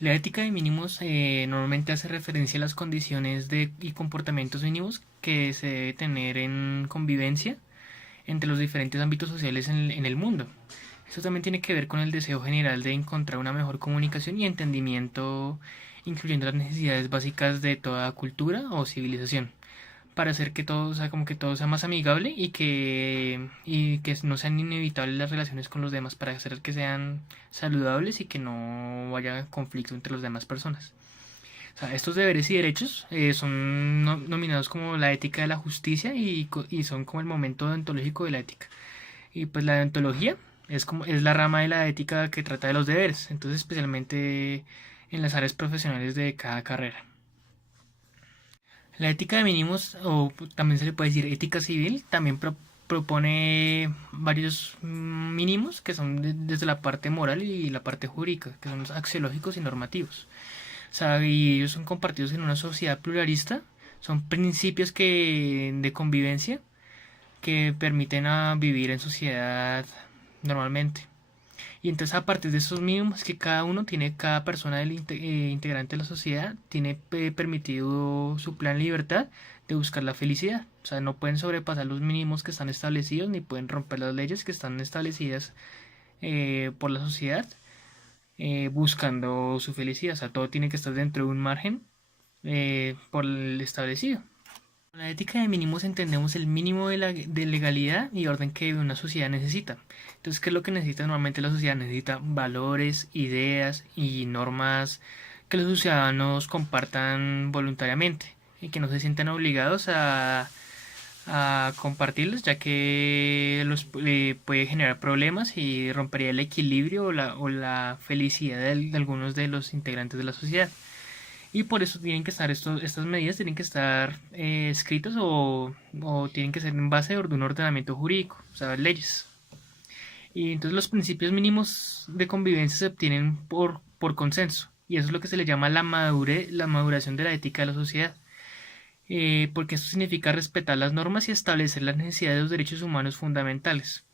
La ética de mínimos normalmente hace referencia a las condiciones y comportamientos mínimos que se debe tener en convivencia entre los diferentes ámbitos sociales en el mundo. Esto también tiene que ver con el deseo general de encontrar una mejor comunicación y entendimiento, incluyendo las necesidades básicas de toda cultura o civilización, para hacer que todo, o sea, como que todo sea más amigable y que no sean inevitables las relaciones con los demás, para hacer que sean saludables y que no haya conflicto entre las demás personas. O sea, estos deberes y derechos son nominados como la ética de la justicia y son como el momento deontológico de la ética. Y pues la deontología es la rama de la ética que trata de los deberes, entonces especialmente en las áreas profesionales de cada carrera. La ética de mínimos, o también se le puede decir ética civil, también propone varios mínimos que son desde la parte moral y la parte jurídica, que son los axiológicos y normativos. O sea, y ellos son compartidos en una sociedad pluralista, son principios de convivencia que permiten a vivir en sociedad normalmente. Y entonces a partir de esos mínimos que cada persona integrante de la sociedad tiene permitido su plan de libertad de buscar la felicidad. O sea, no pueden sobrepasar los mínimos que están establecidos ni pueden romper las leyes que están establecidas por la sociedad buscando su felicidad. O sea, todo tiene que estar dentro de un margen por el establecido. Con la ética de mínimos entendemos el mínimo de legalidad y orden que una sociedad necesita. Entonces, ¿qué es lo que necesita normalmente la sociedad? Necesita valores, ideas y normas que los ciudadanos compartan voluntariamente y que no se sientan obligados a compartirlos, ya que puede generar problemas y rompería el equilibrio o la felicidad de algunos de los integrantes de la sociedad. Y por eso tienen que estar estas medidas, tienen que estar escritas o tienen que ser en base de un ordenamiento jurídico, o sea, leyes. Y entonces los principios mínimos de convivencia se obtienen por consenso. Y eso es lo que se le llama la maduración de la ética de la sociedad. Porque eso significa respetar las normas y establecer las necesidades de los derechos humanos fundamentales.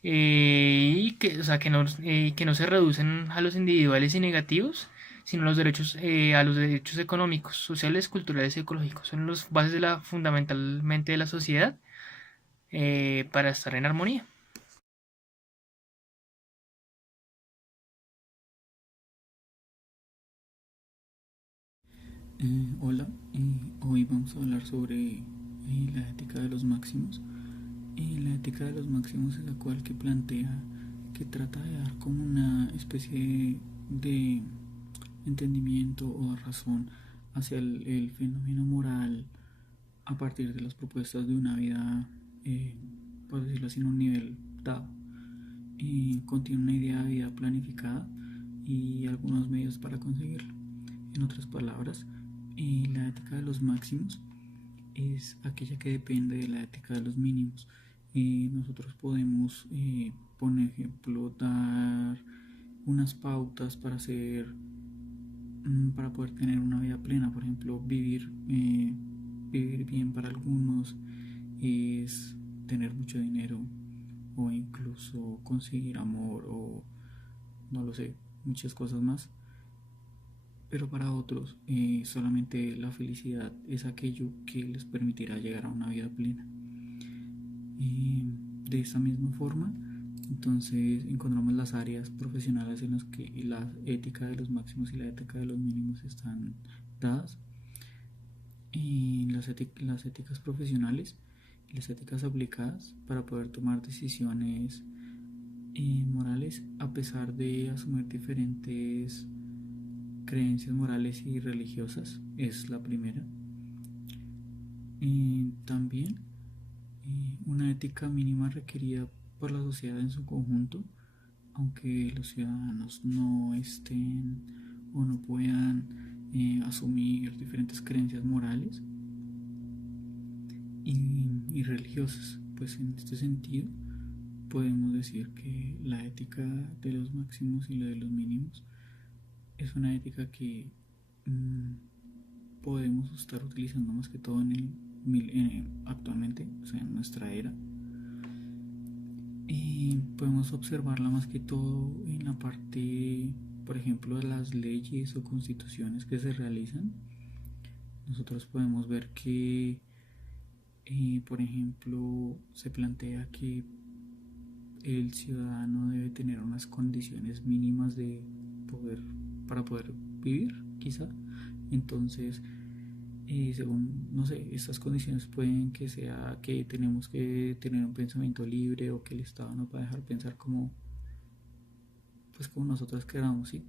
Y que, o sea, que no se reducen a los individuales y negativos, sino a los derechos económicos, sociales, culturales y ecológicos. Son las bases fundamentalmente de la sociedad para estar en armonía. Hola, hoy vamos a hablar sobre la ética de los máximos. La ética de los máximos es la cual que plantea, que trata de dar como una especie de entendimiento o razón hacia el fenómeno moral a partir de las propuestas de una vida, por decirlo así, en un nivel dado. Contiene una idea de vida planificada y algunos medios para conseguirla. En otras palabras, la ética de los máximos es aquella que depende de la ética de los mínimos. Nosotros podemos, por ejemplo, dar unas pautas para poder tener una vida plena. Por ejemplo, vivir bien para algunos es tener mucho dinero o incluso conseguir amor o no lo sé, muchas cosas más. Pero para otros solamente la felicidad es aquello que les permitirá llegar a una vida plena. De esta misma forma, entonces encontramos las áreas profesionales en las que la ética de los máximos y la ética de los mínimos están dadas. Las éticas profesionales y las éticas aplicadas para poder tomar decisiones morales a pesar de asumir diferentes creencias morales y religiosas es la primera. También una ética mínima requerida por la sociedad en su conjunto, aunque los ciudadanos no estén o no puedan asumir diferentes creencias morales y religiosas. Pues en este sentido podemos decir que la ética de los máximos y la de los mínimos es una ética que podemos estar utilizando más que todo actualmente, o sea, en nuestra era. Y podemos observarla más que todo en la parte por ejemplo, las leyes o constituciones que se realizan, nosotros podemos ver que, por ejemplo, se plantea que el ciudadano debe tener unas condiciones mínimas de poder para poder vivir, quizá. Entonces, según, no sé, estas condiciones pueden que sea que tenemos que tener un pensamiento libre o que el Estado nos va a dejar pensar como, pues como nosotros queramos, ¿sí?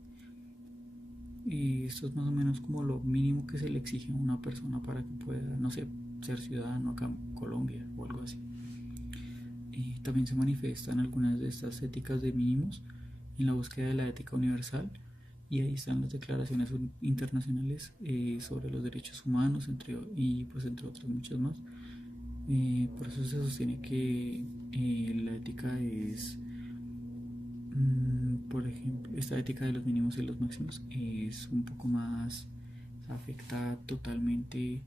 Y esto es más o menos como lo mínimo que se le exige a una persona para que pueda, no sé, ser ciudadano acá en Colombia o algo así. También se manifiestan algunas de estas éticas de mínimos en la búsqueda de la ética universal, y ahí están las declaraciones internacionales sobre los derechos humanos y pues entre otras muchas más. Por eso se sostiene que la ética es, por ejemplo, esta ética de los mínimos y los máximos es un poco más, afecta totalmente,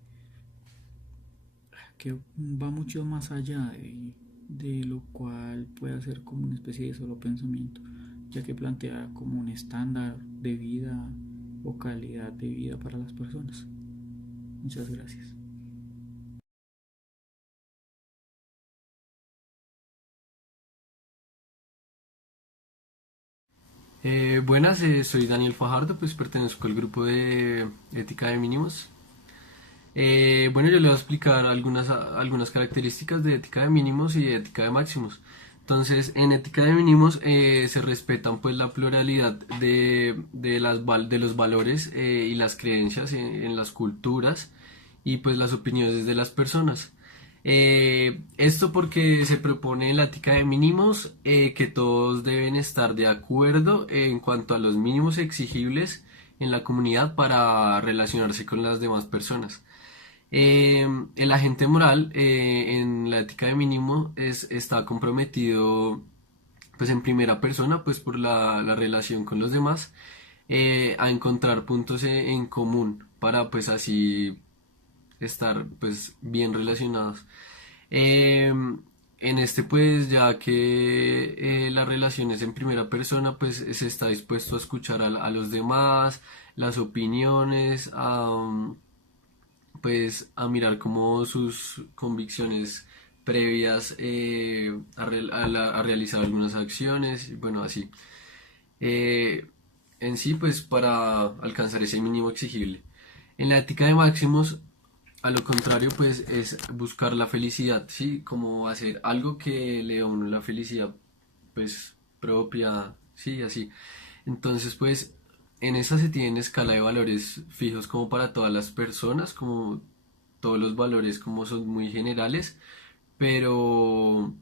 que va mucho más allá de lo cual puede ser como una especie de solo pensamiento, ya que plantea como un estándar de vida o calidad de vida para las personas. Muchas gracias. Buenas, soy Daniel Fajardo, pues pertenezco al grupo de ética de mínimos. Bueno, yo le voy a explicar algunas características de ética de mínimos y de ética de máximos. Entonces, en ética de mínimos se respetan pues la pluralidad de los valores y las creencias en las culturas y pues las opiniones de las personas. Esto porque se propone en la ética de mínimos que todos deben estar de acuerdo en cuanto a los mínimos exigibles en la comunidad para relacionarse con las demás personas. El agente moral en la ética de mínimo está comprometido pues en primera persona pues por la relación con los demás a encontrar puntos en común para pues así estar pues bien relacionados. En este pues ya que las relaciones en primera persona pues se está dispuesto a escuchar a los demás, las opiniones, pues a mirar como sus convicciones previas a realizar algunas acciones, bueno así. Eh, en sí pues para alcanzar ese mínimo exigible. En la ética de máximos a lo contrario, pues es buscar la felicidad, ¿sí? Como hacer algo que le dé a uno la felicidad, pues propia, sí, así. Entonces, pues en esa se tiene escala de valores fijos como para todas las personas, como todos los valores como son muy generales, pero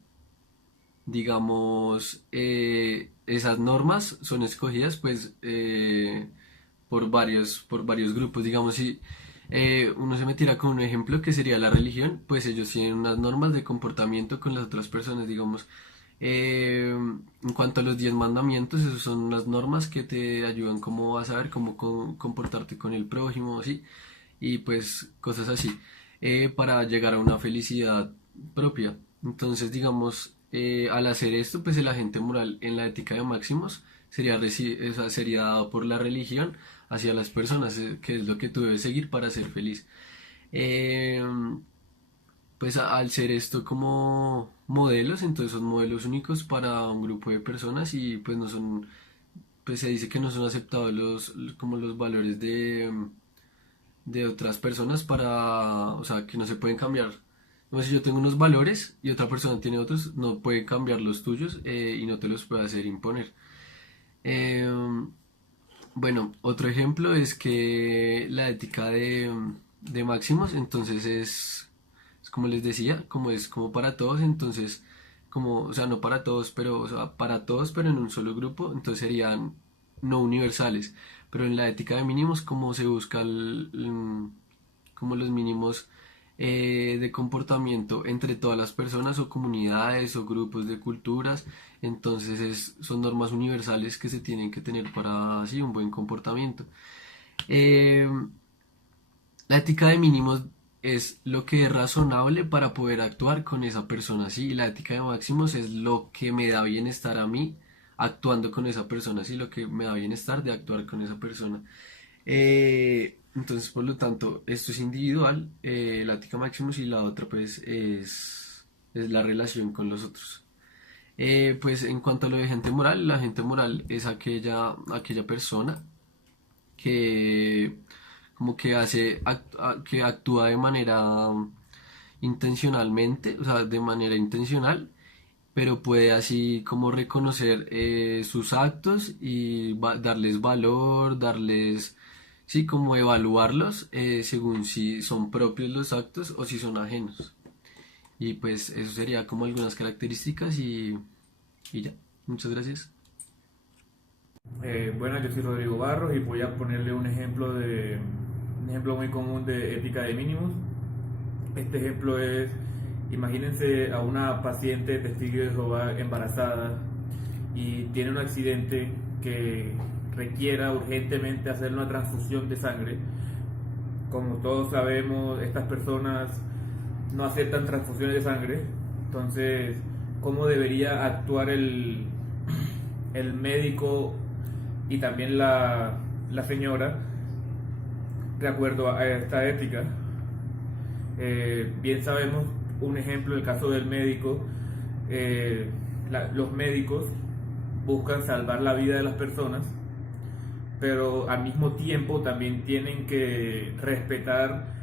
digamos, esas normas son escogidas pues por varios grupos. Digamos, si uno se metiera con un ejemplo que sería la religión, pues ellos tienen unas normas de comportamiento con las otras personas, digamos. En cuanto a los 10 mandamientos, esas son unas normas que te ayudan como a saber cómo comportarte con el prójimo, ¿sí? Y pues cosas así, para llegar a una felicidad propia. Entonces, digamos, al hacer esto, pues el agente moral en la ética de máximos o sea, sería dado por la religión hacia las personas, que es lo que tú debes seguir para ser feliz. Eh, pues al ser esto como modelos, entonces son modelos únicos para un grupo de personas y pues no son, pues se dice que no son aceptados como los valores de otras personas para, o sea, que no se pueden cambiar. No, si yo tengo unos valores y otra persona tiene otros, no puede cambiar los tuyos y no te los puede hacer imponer. Eh, bueno, otro ejemplo es que la ética de máximos, entonces es como les decía, como es como para todos, entonces, como, o sea, no para todos, pero, o sea, para todos, pero en un solo grupo, entonces serían no universales. Pero en la ética de mínimos, como se busca como los mínimos de comportamiento entre todas las personas o comunidades o grupos de culturas, entonces son normas universales que se tienen que tener para así un buen comportamiento. Eh, la ética de mínimos es lo que es razonable para poder actuar con esa persona, ¿sí? Y la ética de máximos es lo que me da bienestar a mí actuando con esa persona, sí, lo que me da bienestar de actuar con esa persona. Entonces, por lo tanto, esto es individual, la ética Maximus, y la otra pues es la relación con los otros. Pues en cuanto a lo de gente moral, la gente moral es aquella persona que como que que actúa de manera intencionalmente, o sea, de manera intencional, pero puede así como reconocer sus actos y darles valor, sí, como evaluarlos según si son propios los actos o si son ajenos. Y pues eso sería como algunas características y ya. Muchas gracias. Bueno, yo soy Rodrigo Barros y voy a ponerle un ejemplo muy común de ética de mínimos. Este ejemplo es, imagínense a una paciente testigo de Jehová embarazada y tiene un accidente que requiera urgentemente hacer una transfusión de sangre. Como todos sabemos, estas personas no aceptan transfusiones de sangre. Entonces, ¿cómo debería actuar el médico y también la señora de acuerdo a esta ética? Bien sabemos un ejemplo, el caso del médico. Los médicos buscan salvar la vida de las personas, pero al mismo tiempo también tienen que respetar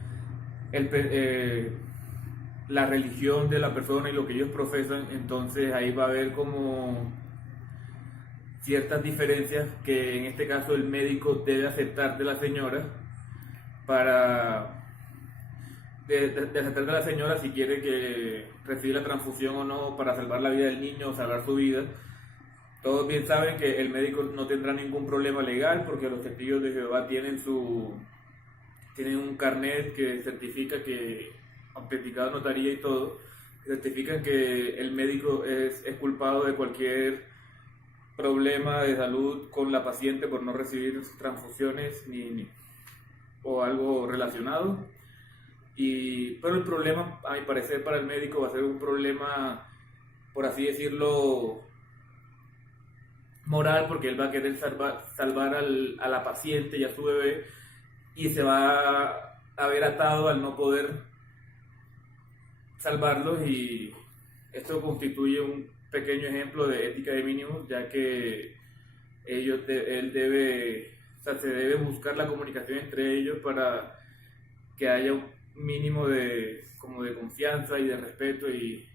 la religión de la persona y lo que ellos profesan. Entonces ahí va a haber como ciertas diferencias que en este caso el médico debe aceptar de la señora para de aceptar de la señora si quiere que reciba la transfusión o no para salvar la vida del niño o salvar su vida. Todos bien saben que el médico no tendrá ningún problema legal porque los testigos de Jehová tienen un carnet que certifica que, autenticado notaría y todo, certifican que el médico es culpado de cualquier problema de salud con la paciente por no recibir transfusiones o algo relacionado. Pero el problema, a mi parecer, para el médico va a ser un problema, por así decirlo, moral, porque él va a querer salvar a la paciente y a su bebé y se va a ver atado al no poder salvarlos, y esto constituye un pequeño ejemplo de ética de mínimos, ya que se debe buscar la comunicación entre ellos para que haya un mínimo de confianza y de respeto, y